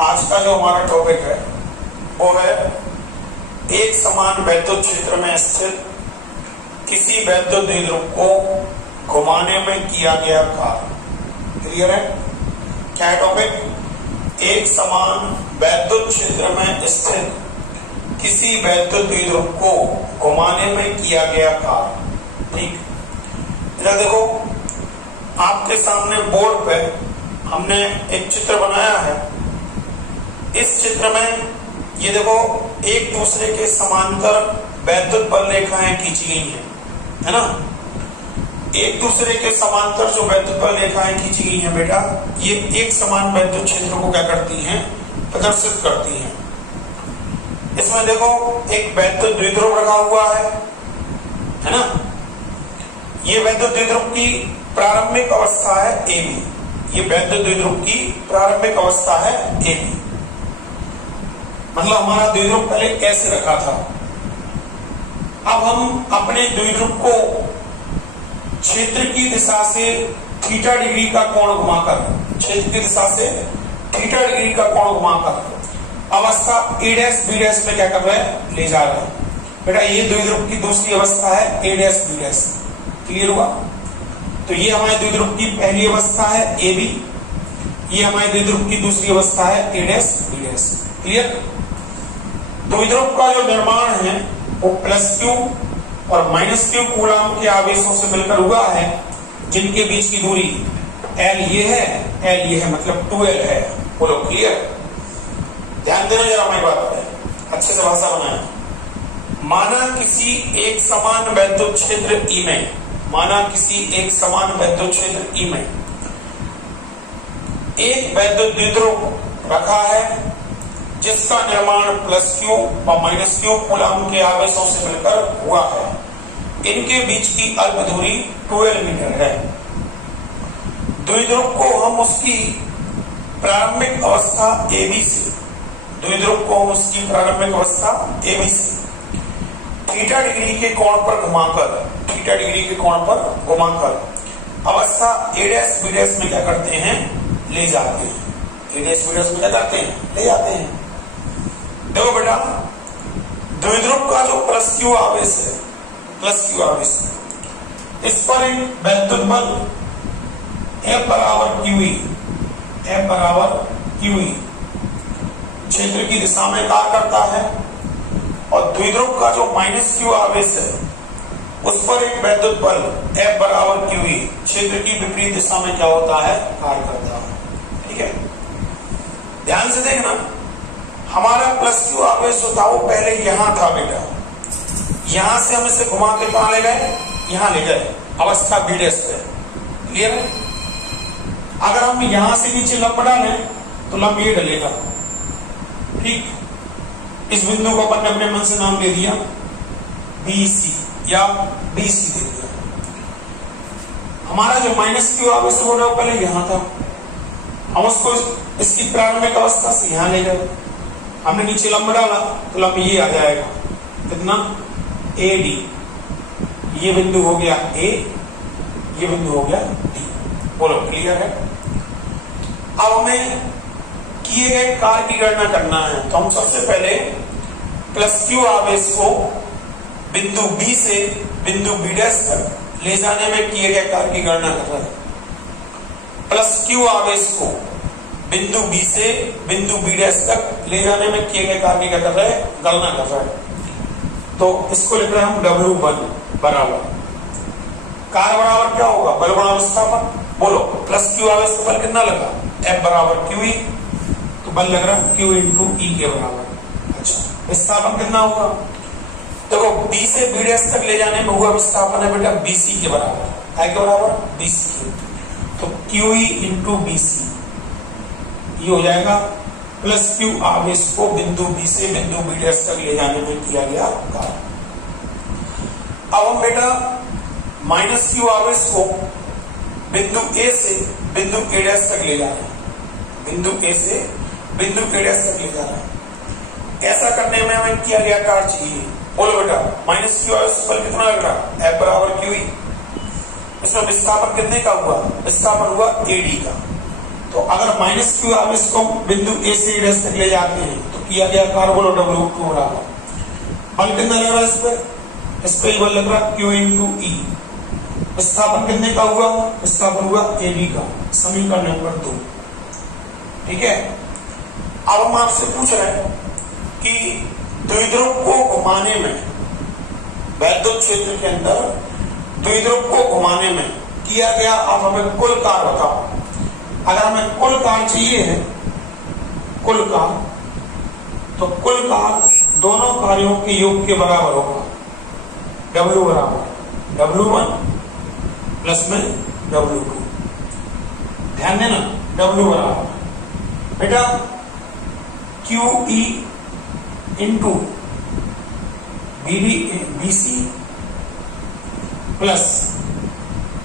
आज का जो हमारा टॉपिक है वो है एक समान वैद्युत क्षेत्र में स्थित किसी वैद्युत द्विध्रुव को घुमाने में किया गया कार्य। क्लियर है? क्या है टॉपिक? एक समान वैद्युत क्षेत्र में स्थित किसी वैद्युत द्विध्रुव को घुमाने में किया गया कार्य। ठीक, इधर देखो, आपके सामने बोर्ड पे हमने एक चित्र बनाया है। इस चित्र में ये देखो एक दूसरे के समांतर वैद्युत बल रेखाएं खींची गई हैं, है ना। एक दूसरे के समांतर जो वैद्युत बल रेखाएं खींची गई हैं बेटा, ये एक समान वैद्युत क्षेत्र को क्या करती हैं? प्रदर्शित करती हैं। इसमें देखो एक वैद्युत द्विध्रुव रखा हुआ है ना। ये वैद्युत द्विध्रुव की प्रारंभिक अवस्था है AB। ये वैद्युत द्विध्रुव की प्रारंभिक अवस्था है AB। मतलब हमारा द्विध्रुव पहले ऐसे रखा था। अब हम अपने द्विध्रुव को क्षेत्र की दिशा से थीटा डिग्री का कोण घुमाकर, क्षेत्र की दिशा से थीटा डिग्री का कोण घुमाकर अवस्था A' B' में क्या कर रहे हैं? ले जा रहे हैं। बेटा ये द्विध्रुव की दूसरी अवस्था है A' B'। क्लियर हुआ? तो ये हमारे द्विध्रुव की पहली अवस्था है AB, ये हमारे द्विध्रुव की दूसरी अवस्था है A' B'। क्लियर? द्विध्रुव का जो निर्माण है वो +q और -q कूलम के आवेशों से मिलकर हुआ है, जिनके बीच की दूरी L ये है, L ये है, मतलब 2L है। बोलो क्लियर? ध्यान देना जरा हमारी बात पे, अच्छे से भाषा बनाए। माना किसी एक समान वैद्युत क्षेत्र E में, माना किसी एक समान वैद्युत क्षेत्र E में एक वैद्युत द्विध्रुव रखा है जिसका निर्माण +q और -q कूलम के आवेशों से मिलकर हुआ है। इनके बीच की अल्प दूरी 12 मीटर है। द्विध्रुव को हम उसकी प्रारंभिक अवस्था AB से, द्विध्रुव को हम उसकी प्रारंभिक अवस्था AB से थीटा डिग्री के कोण पर घुमाकर, थीटा डिग्री के कोण पर घुमाकर अवस्था A' B' में क्या करते हैं? ले जाते हैं। A' B' में क्या करते हैं? ले जाते हैं। देखो बेटा, द्विध्रुव का जो +q आवेश है, +q आवेश, इस पर एक वैद्युत बल F बराबर QE, F बराबर QE क्षेत्र की दिशा में कार्य करता है, और द्विध्रुव का जो -q आवेश है उस पर एक वैद्युत बल F बराबर QE क्षेत्र की विपरीत दिशा में क्या होता है? कार्य करता है। ठीक है, ध्यान से देखना। हमारा +q आवेश होता वो पहले यहां था बेटा, यहां से हम इसे घुमा के कहां ले गए? यहां ले गए, अवस्था B' पे। क्लियर है? अगर हम यहां से नीचे लंब डालें तो लंब ये डलेगा। ठीक, इस बिंदु को अपन ने अपने मन से नाम दे दिया BC या BC दे दिया। हमारा जो -q आवेश हो रहा है पहले यहां था, हम उसको इसकी प्रारंभिक अवस्था से यहां ले गए। हमने नीचे लंब डाला तो लंब ये आ जाएगा, कितना? AD। ये बिंदु हो गया A, ये बिंदु हो गया D। बोलो क्लियर है? अब हमें किए गए कार्य की गणना करना है, तो हम सबसे पहले +q आवेश को बिंदु B से बिंदु B' तक ले जाने में किए गए कार्य की गणना कर रहे हैं। +q आवेश को बिंदु B से बिंदु B' तक ले जाने में किए गए कार्य क्या कर रहे हैं? गणना कर रहे हैं। तो इसको लिख रहे हैं हम W बल बराबर, कार्य बराबर क्या होगा? बल गुणा विस्थापन। बोलो, +q आवेश को बल कितना लगा? F बराबर QE, तो बल लग रहा है Q इंटू E के बराबर। अच्छा, विस्थापन कितना होगा? देखो B से B' तक ले जाने में हुआ विस्थापन है बेटा BC के बराबर, है के बराबर? BC के। तो QE इंटू BC ये हो जाएगा +q आवेश को बिंदु B से बिंदु B' तक ले जाने में किया गया कार्य। अब हम बेटा -q आवेश को बिंदु A से बिंदु A' तक ले जा रहे हैं, बिंदु A से बिंदु A' तक ले जा रहे हैं। ऐसा करने में हमें किया गया कार्य चाहिए। बोलो बेटा, -q आवेश पर कितना लग रहा? F बराबर QE। इसमें विस्थापन कितने का हुआ? विस्थापन हुआ AD का। तो अगर माइनस क्यू आप इसको बिंदु ए से डैश तक ले जाते हैं तो किया गया कार्य बोलो W2 बराबर बल कितना लग रहा है इस पे बल लग रहा Q इंटू ई। विस्थापन कितने का हुआ? विस्थापन हुआ AB का। समीकरण नंबर 2। ठीक है, अब हम आपसे पूछ रहे हैं कि द्विध्रुव को घुमाने में, वैद्युत क्षेत्र के अंदर द्विध्रुव को घुमाने में किया गया, आप हमें कुल कार्य बताओ। अगर हमें कुल कार्य चाहिए है, कुल कार्य, तो कुल कार्य दोनों कार्यों के योग के बराबर होगा। W बराबर W1 प्लस में W2। ध्यान देना, W बराबर बेटा QE into BC plus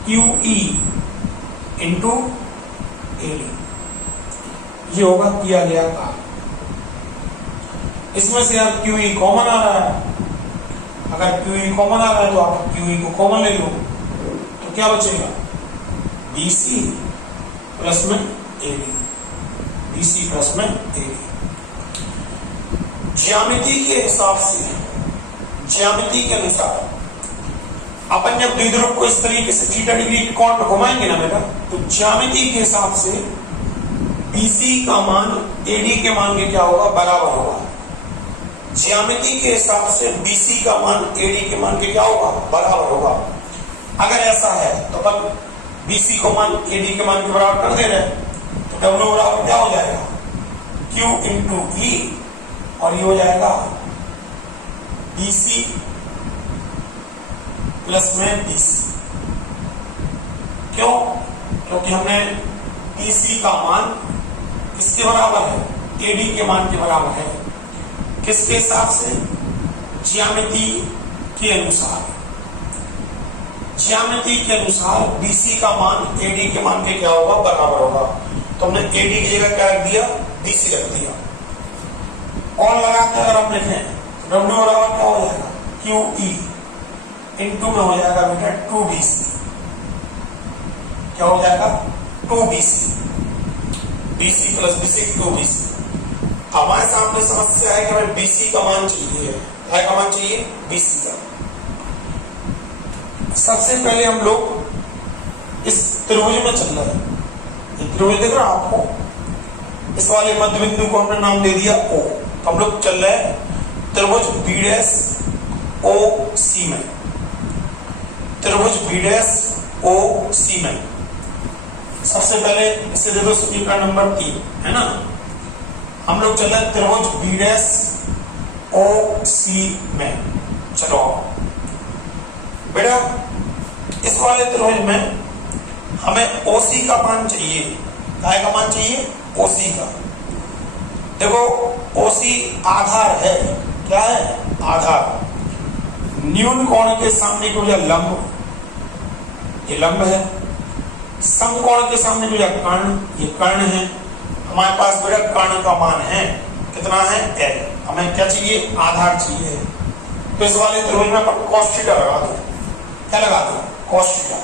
QE into AD, ये होगा किया गया कार्य। इसमें से आप QE कॉमन आ रहा है, अगर QE कॉमन आ रहा है तो आप QE को कॉमन ले लो, तो क्या बचेगा? BC प्लस में AD, BC प्लस में AD। ज्यामिति के हिसाब से, ज्यामिति के अनुसार अपन जब द्विध्रुव को इस तरीके से थीटा डिग्री के कोण पर घुमाएंगे ना बेटा, तो ज्यामिति के हिसाब से BC का मान AD के मान के क्या होगा? बराबर होगा। ज्यामिति के हिसाब से BC का मान AD के मान के क्या होगा? बराबर होगा। अगर ऐसा है तो अपन BC को मान AD के मान के बराबर कर दे रहे हैं, तो W बराबर क्या हो जाएगा? Q इंटू E, और ये हो जाएगा BC प्लस में BC। क्यों? क्योंकि हमने BC का मान किसके बराबर है? AD के मान के बराबर है। किसके हिसाब से? ज्यामिति के अनुसार। ज्यामिति के अनुसार BC का मान AD के मान के क्या होगा? बराबर होगा। तो हमने AD की जगह क्या रख दिया? BC रख दिया। और लगा के अगर हम लिखें W बराबर क्या हो जाएगा? QE इंटू में हो जाएगा बेटा 2BC। क्या हो जाएगा? 2BC, BC plus BC 2BC। हमारे सामने समस्या है कि हमें BC का मान चाहिए, क्या का मान चाहिए? BC का। सबसे पहले हम लोग इस त्रिभुज में चल रहे हैं, त्रिभुज देख रहा आपको, इस वाले मध्य बिंदु को हमने नाम दे दिया O। हम लोग चल रहे हैं त्रिभुज B'OC में, त्रिभुज B'OC में। सबसे पहले इसे दे दो समीकरण नंबर 3, है ना। हम लोग चल रहे त्रिभुज B'OC में। चलो बेटा, इस वाले त्रिभुज में हमें OC का मान चाहिए। काय का मान चाहिए? OC का। देखो OC आधार है। क्या है? आधार। न्यून कोण के सामने की भुजा लंब, ये लंब है। समकोण के सामने की भुजा कर्ण, ये कर्ण है। हमारे पास बेटा कर्ण का मान है कितना है? L। हमें क्या चाहिए? आधार चाहिए। तो इस वाले त्रिभुज में अपन cos थीटा लगा दो। क्या लगा दो? cos theta.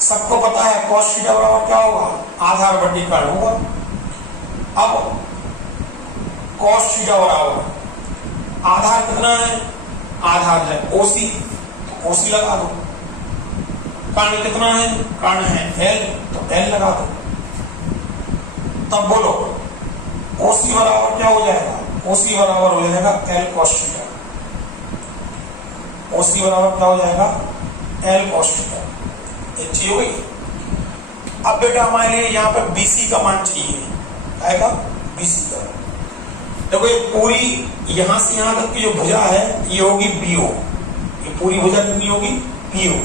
सबको पता है cos थीटा बराबर क्या होगा? आधार बटे कर्ण होगा। अब cos थीटा बराबर आधार कितना है? आधार है OC, तो OC लगा दो। कर्ण कितना है? कर्ण है L, तो L लगा दो। तब बोलो OC बराबर क्या हो जाएगा? OC बराबर हो जाएगा L cos थीटा। OC बराबर क्या हो जाएगा? L cos theta. एक चीज हो गई। अब बेटा हमारे लिए यहाँ पे BC का मान चाहिए। आएगा BC का। देखो ये पूरी यहां से यहां तक की जो भुजा है ये होगी BO। ये पूरी भुजा कितनी होगी? BO।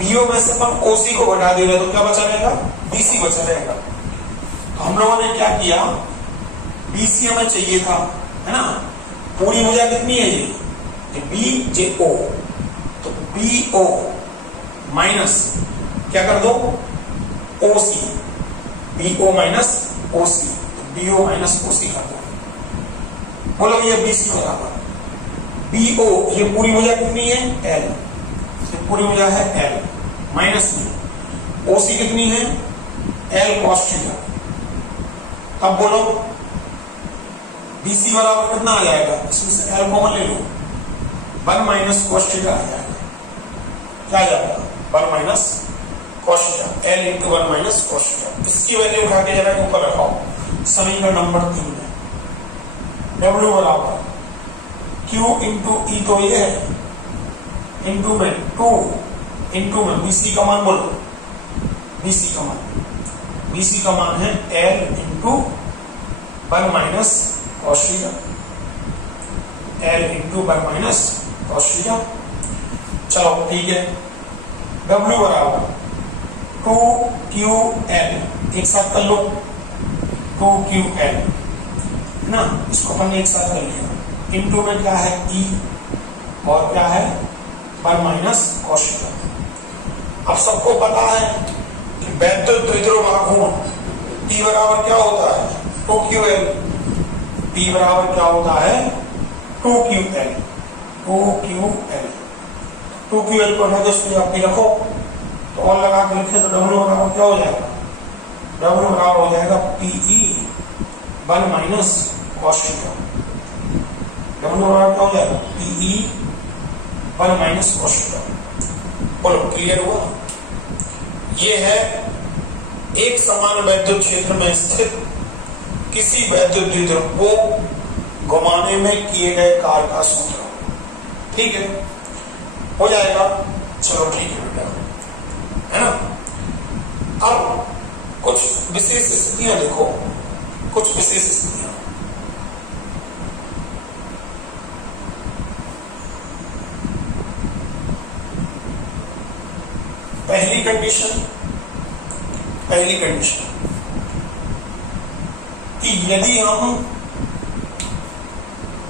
BO में से अपन OC को घटा दे रहे तो क्या बचा रहेगा? BC बचा रहेगा। तो हम लोगों ने क्या किया? BC हमें चाहिए था, है ना। पूरी भुजा कितनी है? ये BJO। तो BO माइनस क्या कर दो? OC। BO minus OC, BO minus OC कर दो। बोलो ये BC बराबर BO, ये पूरी भुजा कितनी है? L। ये पूरी भुजा है L। माइनस में OC कितनी है? L cos theta. अब बोलो BC बराबर कितना आ जाएगा, इसमें से एल कॉमन ले लो, 1 माइनस कॉस थीटा आ जाएगा। क्या आ जाएगा, 1 minus cos theta, L into 1 minus cos theta. इसकी वैल्यू उठा के जरा ऊपर रखाओ समीकरण नंबर 3 में। W बराबर Q इंटू ई तो ये है, इंटू में 2 इंटू में BC का मान बोलो, BC का मान है L into 1 minus cos theta, L into 1 minus cos theta. चलो ठीक है, W बराबर 2QL, एक साथ कर लो 2QL है ना, इसको हमने एक साथ कर लिया। इंटू में क्या है E और क्या है 1 माइनस कॉस थीटा। अब सबको पता है कि वैद्युत द्विध्रुव आघूर्ण P बराबर क्या होता है 2QL, P बराबर क्या होता है 2QL। 2QL को है दोस्तों आप भी रखो, तो और लगा के लिखे तो W बराबर क्या हो जाएगा, W बराबर हो जाएगा PE 1 minus cos theta. W बराबर क्या हो जाएगा PE 1 माइनस कॉस थीटा। बोलो क्लियर हुआ। ये है एक समान वैद्युत क्षेत्र में स्थित किसी वैद्युत द्विध्रुव को घुमाने में किए गए कार्य का सूत्र। ठीक है, हो जाएगा। चलो ठीक है बेटा, है ना। अब कुछ विशेष स्थितियां देखो, कुछ विशेष स्थितियां। पहली कंडीशन कि यदि हम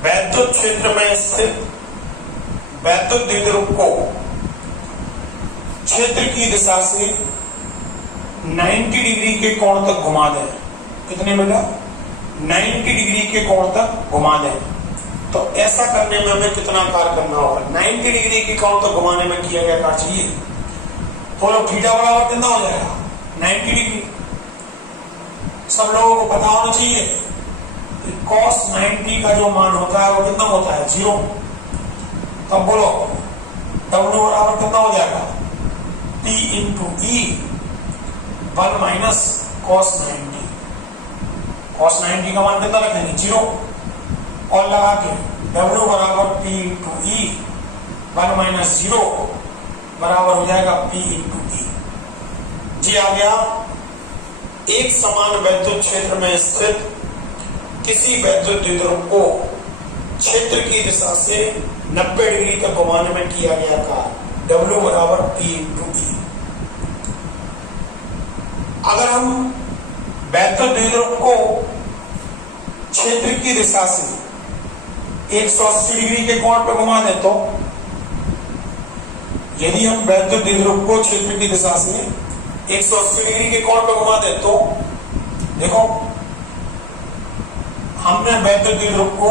वैद्युत क्षेत्र में स्थित वैद्युत द्विध्रुव को क्षेत्र की दिशा से 90 डिग्री के कोण तक घुमा दें, कितने बेटा 90 डिग्री के कोण तक घुमा दें, तो ऐसा करने में हमें कितना कार्य करना होगा। 90 डिग्री के कोण तक घुमाने में किया गया कार्य चाहिए, तो लोग थीटा बराबर कितना हो जाएगा 90 डिग्री। सब लोगों को पता होना चाहिए कि cos 90 का जो मान होता है वो कितना होता है 0। तब बोलो W बराबर कितना हो जाएगा P into E 1 minus cos 90। cos 90 का मान कितना रखेंगे 0, और लगा के W बराबर P इंटू E 1 माइनस 0 बराबर हो जाएगा P इंटू E। जी आ गया। एक समान वैद्युत क्षेत्र में स्थित किसी वैद्युत द्विध्रुव को क्षेत्र की दिशा से 90 डिग्री तक घुमाने में किया गया कार्य W बराबर P इंटू E। अगर हम वैद्युत द्विध्रुव को क्षेत्र की दिशा से 180 डिग्री के कोण पर घुमा दें, तो यदि हम वैद्युत द्विध्रुव को क्षेत्र की दिशा से 180 डिग्री के कोण पर घुमा दें, तो देखो हमने वैद्युत द्विध्रुव को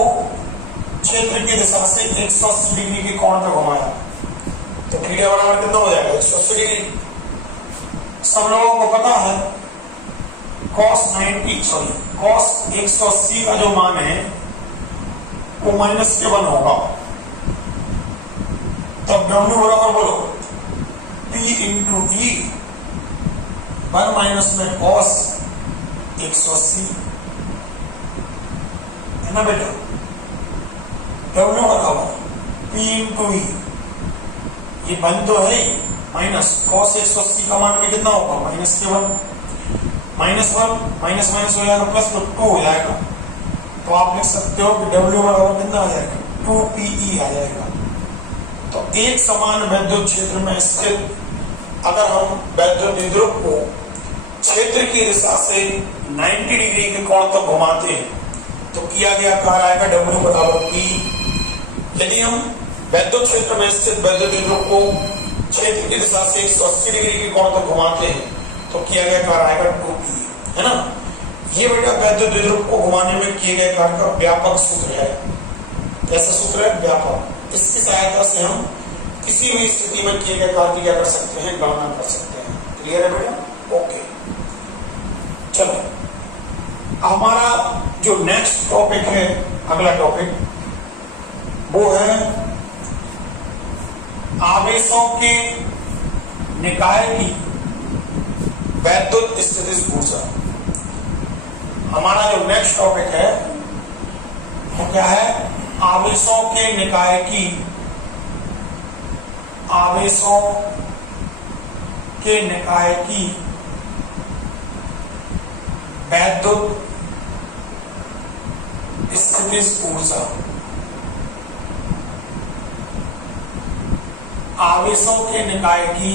क्षेत्र की दिशा से 180 डिग्री के कोण पर घुमाया, तो थीटा बराबर कितना हो जाएगा 180 डिग्री। सब लोगों को पता है cos 180 का जो मान है वो माइनस के 1 होगा। तब W बराबर बोलो P इंटू E 1 माइनस में cos 180 है ना बेटा। W बराबर P इंटू E, ये 1 तो है ही, माइनस cos 180 का मान में कितना होगा माइनस के 1, माइनस 1 माइनस माइनस हो जाएगा प्लस में 2 हो जाएगा। तो आप लिख सकते हो कि W बराबर कितना आ जाएगा 2PE आ जाएगा। तो एक समान वैद्युत क्षेत्र में स्थित अगर हम वैद्युत द्विध्रुव को क्षेत्र की दिशा से 90 डिग्री के कोण तक घुमाते हैं, तो किया गया कार्य आएगा W बराबर P। यदि हम वैद्युत क्षेत्र में स्थित वैद्युत द्विध्रुव को क्षेत्र की दिशा से 180 डिग्री के कोण तक घुमाते हैं, तो किया गया कार्य आएगा 2P, है ना। ये बेटा वैद्युत द्विध्रुव को घुमाने में किए गए कार्य का व्यापक सूत्र है। कैसा सूत्र है व्यापक। इसकी सहायता से हम किसी भी स्थिति में किए गए कार्य क्या कर सकते हैं, गणना कर सकते हैं। क्लियर है बेटा, ओके। चलो हमारा जो नेक्स्ट टॉपिक है, अगला टॉपिक वो है आवेशों के निकाय की वैद्युत स्थितिज ऊर्जा। हमारा जो नेक्स्ट टॉपिक है वो क्या है? आवेशों के निकाय की, आवेशों के निकाय की वैद्युत स्थितिज ऊर्जा। आवेशों के निकाय की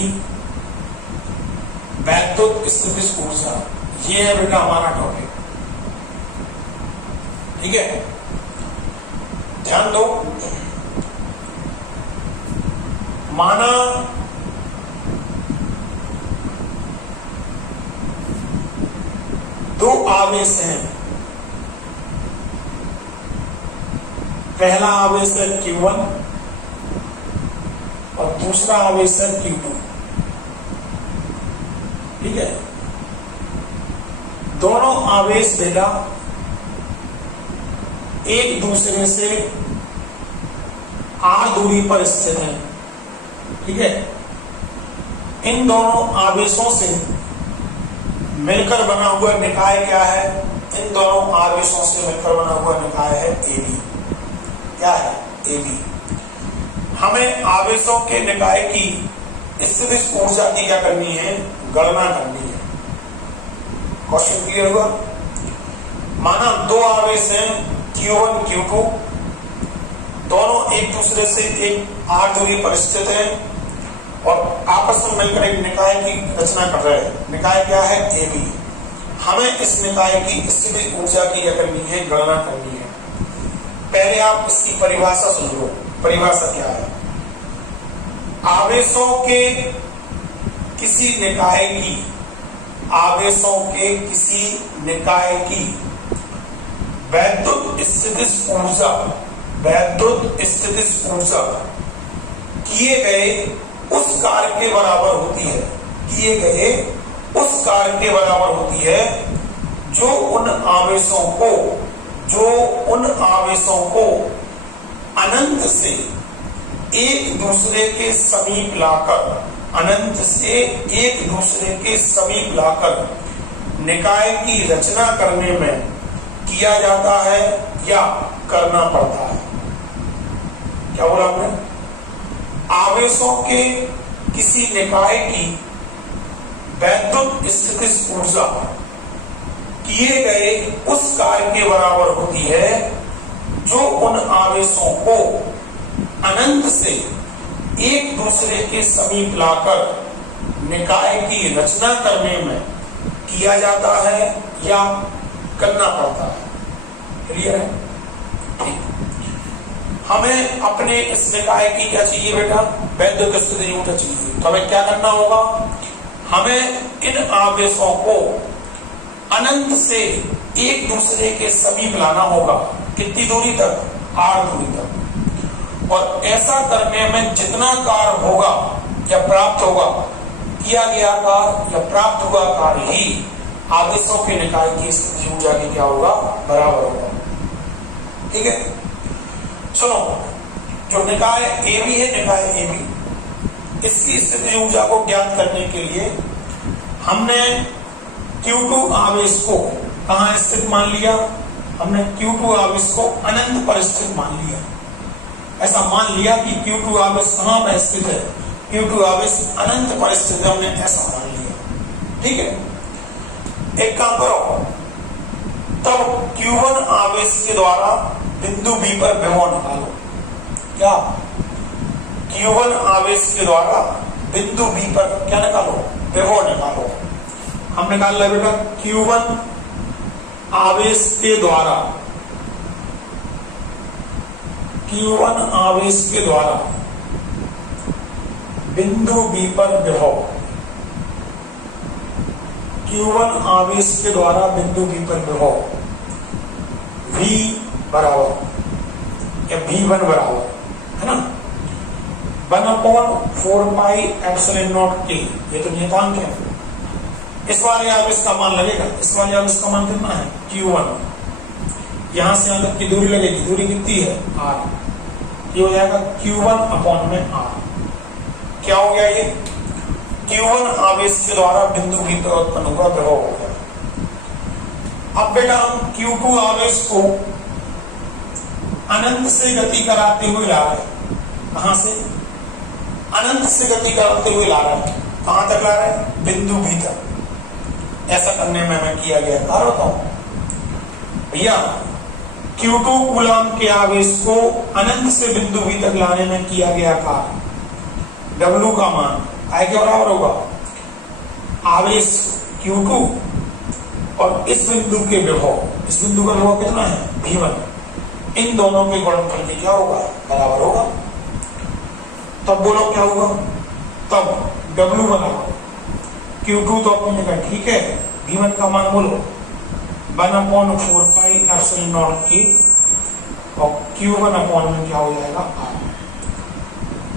वैद्युत स्थितिज ऊर्जा, ये है बेटा हमारा टॉपिक। ठीक है, ध्यान दो। माना दो आवेश हैं, पहला आवेश है Q1 और दूसरा आवेश है Q2। ठीक है, दोनों आवेश बेटा एक दूसरे से r दूरी पर स्थित हैं। ठीक है, इन दोनों आवेशों से मिलकर बना हुआ निकाय क्या है? इन दोनों आवेशों से मिलकर बना हुआ निकाय है AB। क्या है? AB। हमें आवेशों के निकाय की स्थितिज ऊर्जा की क्या करनी है? गणना करनी है। क्वेश्चन क्लियर हुआ? माना दो आवेश हैं Q1 Q2, दोनों एक दूसरे से एक r दूरी पर स्थित हैं और आपस में मिलकर एक निकाय की रचना कर रहे हैं। निकाय क्या है? AB। हमें इस निकाय की स्थितिज ऊर्जा की क्या करनी है? गणना करनी है। पहले आप इसकी परिभाषा सुन लो। परिभाषा क्या है? आवेशों के किसी निकाय की, आवेशों के किसी निकाय की वैद्युत स्थितिज ऊर्जा, वैद्युत स्थितिज ऊर्जा किए गए उस कार्य के बराबर होती है, किए गए उस कार्य के बराबर होती है जो उन आवेशों को, जो उन आवेशों को अनंत से एक दूसरे के समीप लाकर, अनंत से एक दूसरे के समीप लाकर निकाय की रचना करने में किया जाता है या करना पड़ता है। क्या बोला आपने? आवेशों के किसी निकाय की वैद्युत स्थितिज ऊर्जा किए गए उस कार्य के बराबर होती है जो उन आवेशों को अनंत से एक दूसरे के समीप लाकर निकाय की रचना करने में किया जाता है या करना पड़ता है। क्लियर है? ठीक। हमें अपने इस निकाय की क्या चाहिए बेटा? वैद्युत स्थितिज ऊर्जा चाहिए। तो हमें क्या करना होगा? हमें इन आवेशों को अनंत से एक दूसरे के समीप लाना होगा। कितनी दूरी तक? r दूरी तक। और ऐसा करने में जितना कार्य होगा या प्राप्त होगा, किया गया कार्य या प्राप्त हुआ कार्य ही आवेशों के निकाय की स्थितिज ऊर्जा की क्या होगा? बराबर होगा। ठीक है, सुनो। जो निकाय AB है, निकाय AB, इसकी स्थितिज ऊर्जा को ज्ञात करने के लिए हमने Q2 आवेश को कहां स्थित मान लिया? हमने Q2 आवेश को अनंत पर स्थित मान लिया। ऐसा मान लिया कि Q2 आवेश कहां पर स्थित है? Q2 आवेश अनंत पर स्थित है, हमने ऐसा मान लिया। ठीक है, एक काम करो, तब Q1 आवेश के द्वारा बिंदु B पर विभव निकालो। क्या? Q1 आवेश के द्वारा बिंदु B पर क्या निकालो? विभव निकालो। हम निकाल रहे बेटा Q1 आवेश के द्वारा, Q1 आवेश के द्वारा बिंदु B पर विभव, Q1 आवेश के द्वारा बिंदु B पर विभव V बराबर या V1 बराबर है ना 1/4 पाई एप्सिलॉन नॉट T। ये तो नियतांक है। इस बार यहाँ इसका मान लगेगा, इस बार यहाँ इसका मान कितना है Q1, यहां से यहां तक की दूरी लगेगी, दूरी कितनी है R, ये हो जाएगा Q1 अपॉन में R। क्या हो गया ये Q1 आवेश के द्वारा बिंदु V पर उत्पन्न हुआ विभव हो गया। अब बेटा हम Q2 आवेश को अनंत से गति कराते हुए ला रहे हैं, कहां से अनंत से गति कराते हुए ला रहे हैं, कहां तक ला रहे हैं बिंदु V तक। ऐसा करने में हमें किया गया कार्य बताओ भैया, Q2 कूलाम के आवेश को अनंत से बिंदु V तक लाने में किया गया कार्य W का मान I के बराबर होगा आवेश Q2 और इस बिंदु के विभव, इस बिंदु का विभव कितना है V1, इन दोनों के गुणनफल के क्या होगा बराबर होगा। तब बोलो क्या होगा, तब W बराबर Q2 तो अपने का ठीक है, V1 का मान बोलो 1/4 पाई एप्सिलॉन नॉट K और Q1 अपॉन में क्या हो जाएगा R।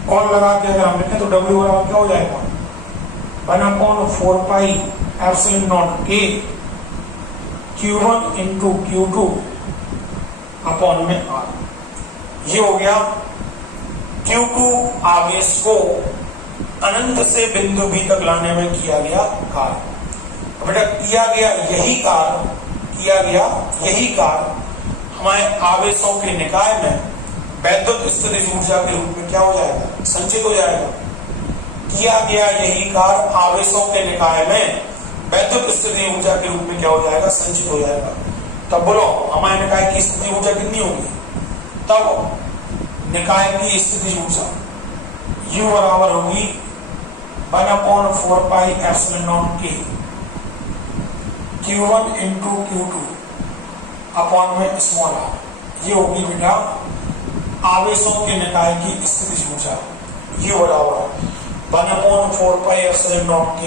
कौन लगा के अगर हम लिखें तो W बराबर क्या हो जाएगा 1/4 pi epsilon not K Q1 into Q2 upon में R। ये हो गया Q2 आवेश को अनंत से बिंदु B तक लाने में किया गया कार्य। बेटा किया गया यही कार्य हमारे आवेशों के निकाय में वैद्युत स्थितिज ऊर्जा के रूप में क्या हो जाएगा संचित हो जाएगा। किया गया यही कार्य आवेशों के निकाय में वैद्युत स्थितिज ऊर्जा के रूप में क्या हो जाएगा संचित हो जाएगा। तब बोलो हमारे निकाय की स्थितिज ऊर्जा कितनी होगी, तब निकाय की स्थितिज ऊर्जा U बराबर होगी 1/4 pi epsilon not K Q1 into Q2 upon में स्मॉल r। ये होगी बेटा आवेशों के निकाय की स्थितिज ऊर्जा U बराबर 1/4 pi epsilon not K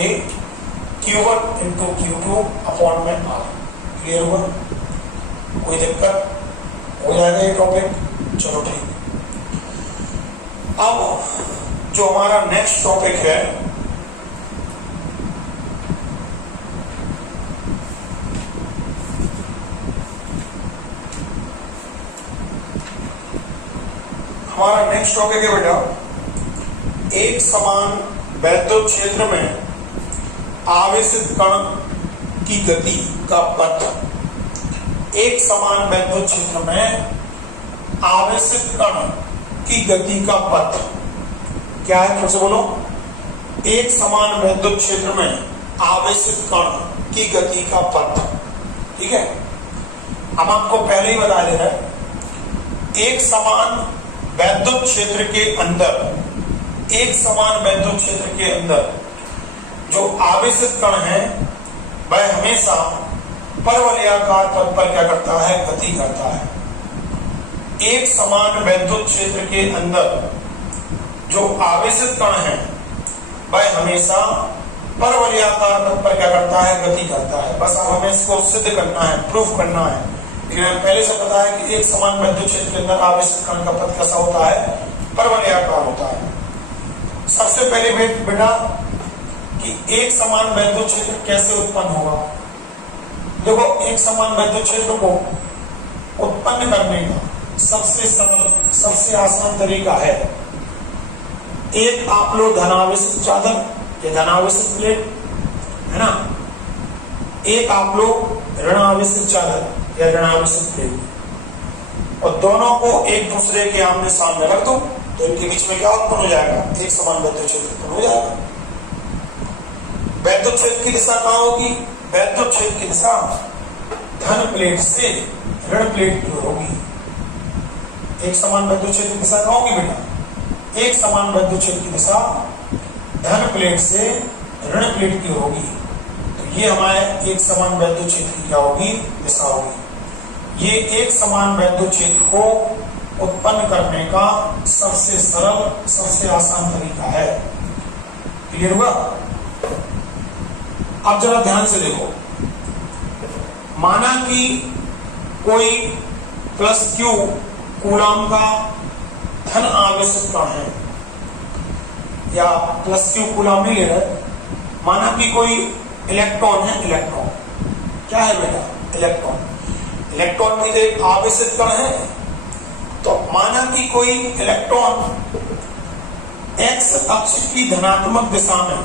Q1 into Q2 upon में r। क्लियर हुआ, कोई दिक्कत हो जाएगा ये टॉपिक। चलो ठीक, अब जो हमारा नेक्स्ट टॉपिक है बेटा एक समान वैद्युत क्षेत्र में आवेशित कण की गति का पथ। एक समान वैद्युत क्षेत्र में आवेशित कण की गति का पथ क्या है, फिर से बोलो। एक समान वैद्युत क्षेत्र में आवेशित कण की गति का पथ, ठीक है। हम आपको पहले ही बता दे रहे हैं, एक समान वैद्युत क्षेत्र के अंदर, एक समान वैद्युत क्षेत्र के अंदर जो आवेशित कण है वह हमेशा परवलयाकार पथ पर क्या करता है गति करता है। एक समान वैद्युत क्षेत्र के अंदर जो आवेशित कण है वह हमेशा परवलयाकार पथ पर क्या करता है गति करता है। बस अब हमें इसको सिद्ध करना है, प्रूफ करना है। लेकिन पहले से पता है कि एक समान वैद्युत क्षेत्र के अंदर आवेशित कण का पथ कैसा होता है परवलयाकार होता है। सबसे पहले बेटा कि एक समान वैद्युत क्षेत्र कैसे उत्पन्न होगा। देखो एक समान वैद्युत क्षेत्र को उत्पन्न करने का सबसे सरल सबसे आसान तरीका है, एक आप लो धनावेशित चादर या धनावेशित प्लेट है ना, एक आप लो ऋणावेशित चादर या ऋणावेशित प्लेट, और दोनों को एक दूसरे के आमने सामने रख दो तो इनके बीच में क्या उत्पन्न हो जाएगा एक समान वैद्युत क्षेत्र उत्पन्न हो जाएगा। वैद्युत क्षेत्र की दिशा कहां होगी, वैद्युत क्षेत्र की दिशा धन प्लेट से ऋण प्लेट की ओर होगी। एक समान वैद्युत क्षेत्र की दिशा कहां होगी बेटा, एक समान वैद्युत क्षेत्र की दिशा धन प्लेट से ऋण प्लेट की होगी। तो ये हमारे एक समान वैद्युत क्षेत्र की क्या होगी दिशा होगी। ये एक समान वैद्युत क्षेत्र को उत्पन्न करने का सबसे सरल सबसे आसान तरीका है। क्लियर हुआ। अब जरा ध्यान से देखो, माना कि कोई प्लस क्यू कूलाम का धन आवेशित कण है, या प्लस क्यू कूलाम नहीं ले रहे, माना कि कोई इलेक्ट्रॉन है, इलेक्ट्रॉन क्या है बेटा? इलेक्ट्रॉन। इलेक्ट्रॉन भी तो एक आवेशित कण है। तो माना कि कोई इलेक्ट्रॉन एक्स अक्ष की धनात्मक दिशा में,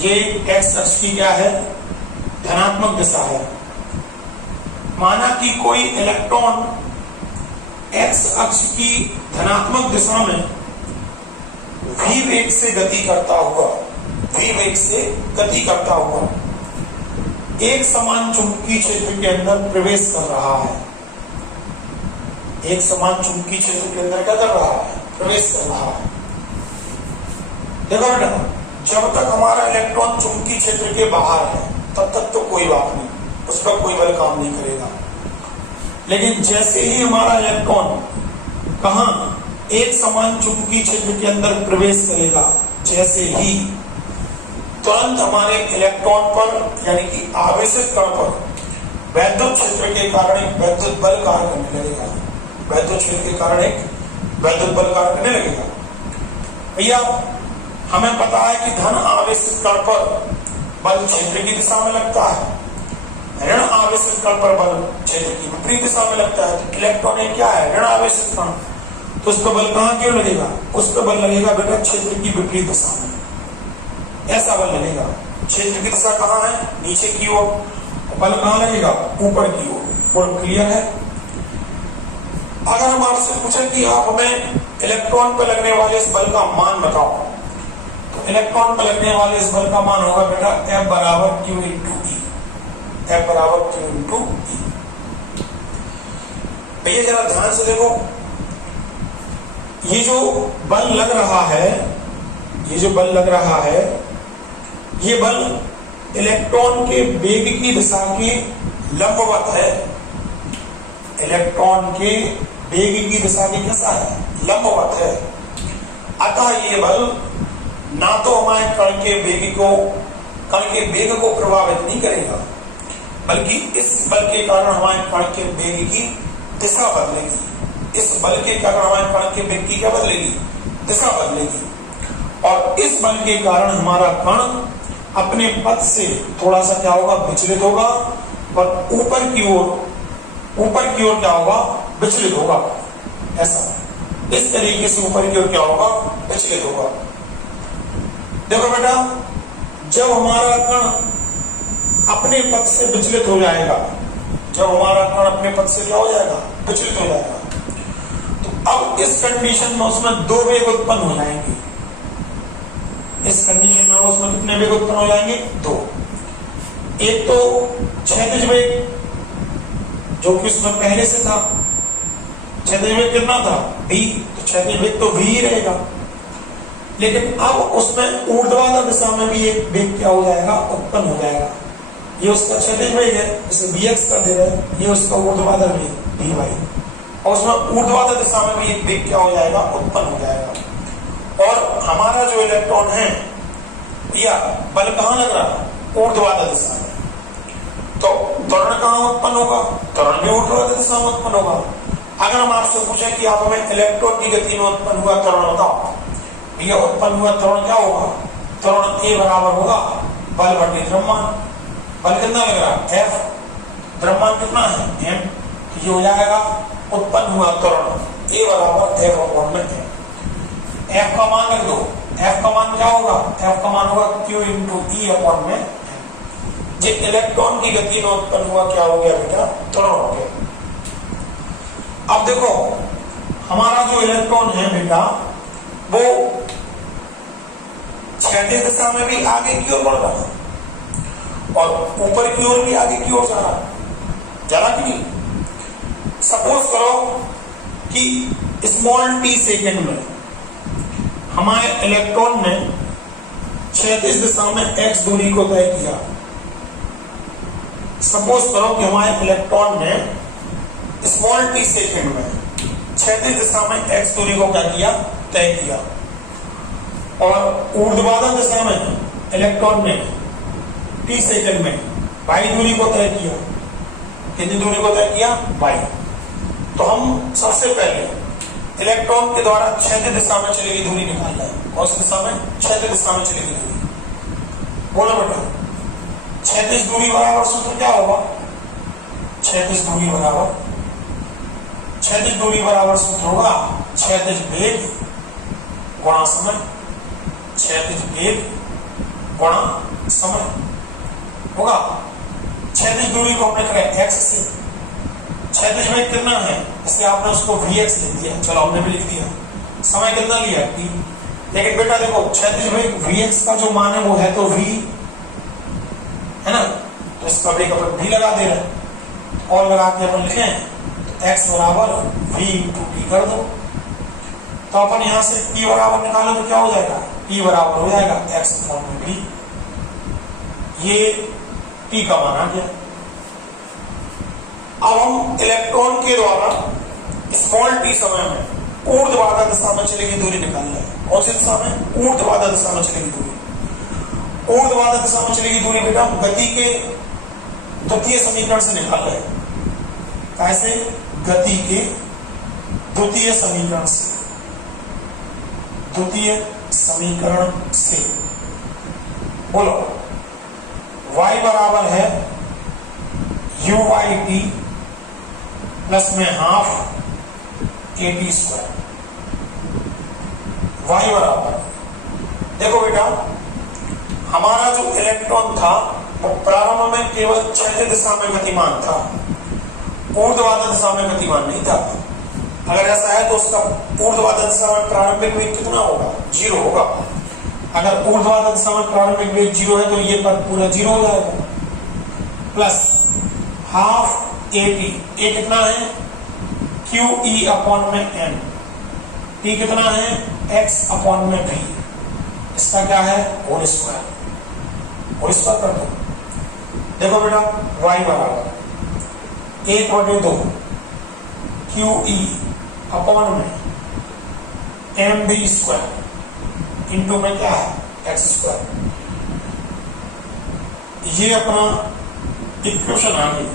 ये एक्स अक्ष की क्या है? धनात्मक दिशा है। माना कि कोई इलेक्ट्रॉन एक्स अक्ष की धनात्मक दिशा में v वेग से गति करता हुआ, v वेग से गति करता हुआ एक समान चुंबकीय क्षेत्र के अंदर प्रवेश कर रहा है। एक समान चुंबकीय क्षेत्र के अंदर क्या कर रहा है? प्रवेश कर रहा है। देखो बेटा, जब तक हमारा इलेक्ट्रॉन चुंबकीय क्षेत्र के बाहर है तब तक तो कोई बात नहीं, उस पर कोई बल काम नहीं करेगा। लेकिन जैसे ही हमारा इलेक्ट्रॉन कहां? एक समान चुंबकीय क्षेत्र के अंदर प्रवेश करेगा, जैसे ही तुरंत हमारे इलेक्ट्रॉन पर यानी कि आवेशित कण पर वैद्युत क्षेत्र के कारण एक वैद्युत बल कार्य करने लगेगा। वैद्युत क्षेत्र के कारण एक वैद्युत बल कार्य करने लगेगा। भैया हमें पता है कि धन आवेशित कण पर बल क्षेत्र की दिशा में लगता है, ऋण आवेशित कण पर बल क्षेत्र की विपरीत दिशा में लगता है। तो इलेक्ट्रॉन क्या है? ऋण आवेशित कण। तो उस पर बल कहां क्यों लगेगा? उस पर बल लगेगा बेटा क्षेत्र की विपरीत दिशा में, ऐसा बल लगेगा। क्षेत्र की दिशा कहां है? नीचे की ओर। बल कहां लगेगा? ऊपर की ओर। और क्लियर है? अगर हम आपसे पूछे कि आप हमें इलेक्ट्रॉन पर लगने वाले इस बल का मान बताओ, तो इलेक्ट्रॉन पर लगने वाले इस बल का मान होगा बेटा F बराबर Q इंटू ई। F बराबर Q इंटू ई। भैया जरा ध्यान से देखो, ये जो बल लग रहा है, ये जो बल लग रहा है, ये बल इलेक्ट्रॉन के वेग की दिशा के लंबवत है। इलेक्ट्रॉन के वेग की दिशा की कैसा है? लंबवत है। अतः ये बल ना तो हमारे कण के वेग को प्रभावित नहीं करेगा, बल्कि इस बल के कारण हमारे कण के वेग की दिशा बदलेगी। इस बल के कारण हमारे कण के वेग की क्या बदलेगी? दिशा बदलेगी। और इस बल के कारण हमारा कण अपने पथ से थोड़ा सा क्या होगा? विचलित होगा, और ऊपर की ओर क्या होगा? विचलित होगा। ऐसा इस तरीके से ऊपर की ओर क्या होगा? विचलित होगा। देखो बेटा, जब हमारा कण अपने पथ से विचलित हो जाएगा, जब हमारा कण अपने पथ से क्या हो जाएगा? विचलित हो जाएगा, तो अब इस कंडीशन में उसमें दो वेग उत्पन्न हो जाएंगे। इस कंडीशन में उसमें कितने वेग उत्पन्न हो जाएंगे? दो। एक तो क्षैतिज वेग, जो कि उसमें पहले से था। क्षैतिज वेग कितना था? v। तो क्षैतिज वेग तो v ही रहेगा। लेकिन अब उसमें ऊर्ध्वाधर दिशा में भी एक वेग क्या हो जाएगा? उत्पन्न हो जाएगा। ये उसका क्षैतिज वेग है, इसे vx का दे रहे हैं, ये उसका ऊर्ध्वाधर वेग vy, और उसमें ऊर्ध्वाधर दिशा में भी एक वेग क्या हो जाएगा? उत्पन्न हो जाएगा। और हमारा जो इलेक्ट्रॉन है भैया, बल कहां लग रहा है? ऊर्ध्वाधर दिशा में। तो त्वरण कहां उत्पन्न होगा? त्वरण भी ऊर्ध्वाधर दिशा में उत्पन्न होगा। अगर हम आपसे पूछें कि आप हमें इलेक्ट्रॉन की गति में उत्पन्न हुआ त्वरण बताओ, भैया उत्पन्न हुआ त्वरण क्या होगा? त्वरण ए बराबर होगा बल बटे द्रव्यमान। बल कितना लग रहा है? F। द्रव्यमान कितना है? m। तो ये हो जाएगा उत्पन्न हुआ त्वरण ए बराबर F अपॉन में m। F का मान रख दो। F का मान क्या होगा? F का मान होगा Q इंटू ई अपॉन में। ये इलेक्ट्रॉन की गति में उत्पन्न हुआ क्या हो गया बेटा? त्वरण हो गया। अब देखो, हमारा जो इलेक्ट्रॉन है बेटा, वो क्षैतिज दिशा में भी आगे की ओर बढ़ रहा है, और ऊपर की ओर भी आगे की ओर जा रहा है, कि नहीं? सपोज करो कि स्मॉल t सेकेंड में हमारे इलेक्ट्रॉन ने क्षैतिज दिशा में x दूरी को तय किया। सपोज करो कि हमारे इलेक्ट्रॉन ने स्मॉल t सेकेंड में क्षैतिज दिशा में x दूरी को क्या किया? तय किया। और ऊर्ध्वाधर दिशा में इलेक्ट्रॉन ने t सेकेंड में y दूरी को तय किया। कितनी दूरी को तय किया? y। तो हम सबसे पहले इलेक्ट्रॉन के द्वारा क्षैतिज दिशा में चली गई दूरी निकाल रहे हैं। कौन सी दिशा में? क्षैतिज दिशा में चली गई दूरी। बोलो बेटा, क्षैतिज दूरी बराबर सूत्र क्या होगा? क्षैतिज दूरी बराबर सूत्र होगा क्षैतिज वेग गुणा समय। क्षैतिज वेग गुणा समय होगा। क्षैतिज दूरी को हमने कहा x से, क्षैतिज वेग कितना है इसलिए आपने उसको vx लिख दिया, चलो हमने भी लिख दिया। समय कितना लिया t, लेकिन बेटा देखो क्षैतिज वेग vx का जो मान है वो है तो v है ना, तो इसका वेग अपन v लगा दे रहे हैं और लगा के अपन लिखें x बराबर v इंटू टी कर दो। तो अपन यहां से p बराबर निकालो तो क्या हो जाएगा? p बराबर हो जाएगा x अपॉन v। ये p का मान आ गया। अब हम इलेक्ट्रॉन के द्वारा स्मॉल t समय में ऊर्ध्वाधर दिशा में चलेगी दूरी निकाल रहे हैं। कौन सी दिशा में? ऊर्ध्वाधर दिशा में चलेगी दूरी। ऊर्ध्वाधर दिशा में चलेगी दूरी बेटा गति के द्वितीय समीकरण से निकाल रहे हैं। कैसे? गति के द्वितीय समीकरण से। द्वितीय समीकरण से बोलो y बराबर है u बाई टी प्लस में half A T square. y बराबर, देखो बेटा हमारा जो इलेक्ट्रॉन था वो प्रारंभ में केवल क्षैतिज दिशा में गतिमान था, ऊर्ध्वाधर दिशा में गतिमान नहीं था। अगर ऐसा है तो उसका ऊर्ध्वाधर दिशा में प्रारंभिक वेग कितना होगा? 0 होगा। अगर ऊर्ध्वाधर दिशा में प्रारंभिक वेग 0 है तो ये पद पूरा 0 हो जाएगा, प्लस हाफ ए टी। ए कितना है? क्यू ई अपॉन में एन। टी कितना है? एक्स अपॉन में टी। इसका क्या है? Whole square. होल स्क्वायर कर दो। देखो बेटा y बराबर 1/2 क्यू ई अपॉन में एम बी स्क्वायर इंटू में क्या है? X square. ये अपना इक्वेशन आ गई।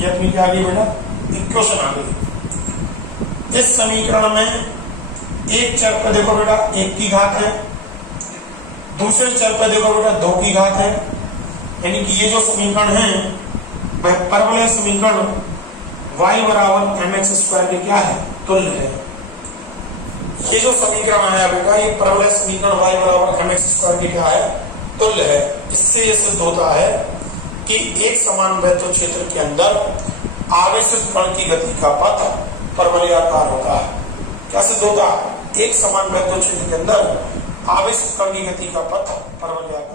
ये अपनी क्या आ गई बेटा? इक्वेशन आ गई। इस समीकरण में एक चर पर देखो बेटा 1 की घात है, दूसरे चर पर देखो बेटा 2 की घात है, यानी कि ये जो समीकरण है वह परवलय समीकरण y बराबर mx स्क्वायर के क्या है? तुल्य है। ये जो समीकरण आया बेटा ये परवलय समीकरण y बराबर mx स्क्वायर के क्या है? तुल्य है। इससे ये सिद्ध होता है कि एक समान वैद्युत क्षेत्र के अंदर आवेशित कण की गति का पथ परवलयाकार होता है। क्या सिद्ध होता है? एक समान वैद्युत क्षेत्र के अंदर आवेशित कण की गति का पथ परवलयाकार